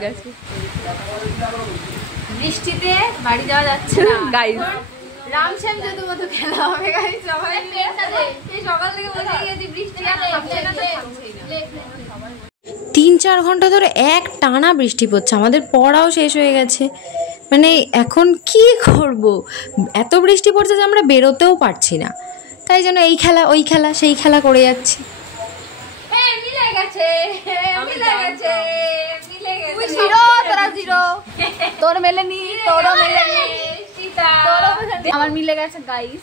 ঠিক আছে। বৃষ্টিতে বাড়ি যাওয়া যাচ্ছে না গাইস, রামশ্যাম যদু মতো খেলা হবে গাইস। সবাই এই সকাল থেকে বসে গেছি, বৃষ্টি আর থামছে না তো থামছেই না। 3-4 ঘন্টা ধরে এক টানা বৃষ্টি পড়ছে, আমাদের পড়াও শেষ হয়ে গেছে। মানে এখন কি করব, এত বৃষ্টি পড়ছে যে আমরা বেরোতেও পারছি না। তাই জন্য এই খেলা ওই খেলা সেই খেলা করে যাচ্ছি। মিলে গেছে, মিলে গেছে, মিলে গেছে। জিরো, তোরা জিরো। তোর মেলেনি, তোরও মেলেনি। আমার মিলে গেছে গাইস।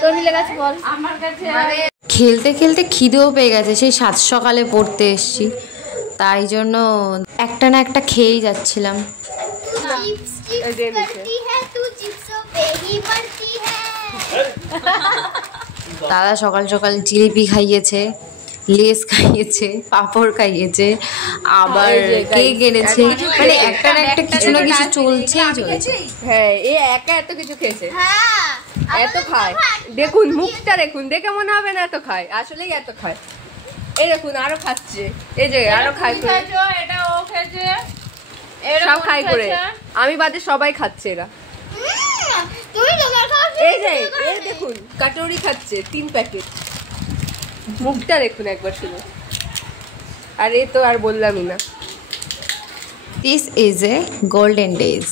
তোর মিলে গেছে বল? আমার কাছে খেলতে খেলতে খিদেও পেয়ে গেছে, সেই 7 সকালে পড়তে এসছি, তাই জন্য একটা না একটা খেয়েই যাচ্ছিলাম। দাদা সকাল সকাল জিলিপি খাইয়েছে, লেস খাইয়েছে, পাঁপড় খাইয়েছে, আবার কেক এনেছে। মানে একটা না একটা কিছু না কিছু চলছেই চলছে। হ্যাঁ এ একা এত কিছু খেয়েছে, এত খায়। দেখুন মুখটা দেখুন, দেখে মনে হবে না এত খায়, আসলেই এত খায়। এই দেখুন আরো খাচ্ছে, এই যে আরো খায় করে, এটা ও খেয়েছে, সব খায় করে, আমি বাদে সবাই খাচ্ছে এরা। এই যে এই দেখুন কাটোরি খাচ্ছে 3 প্যাকেট, মুখটা দেখুন একবার শুধু। আর এ তো আর বললামই না। This is a golden days.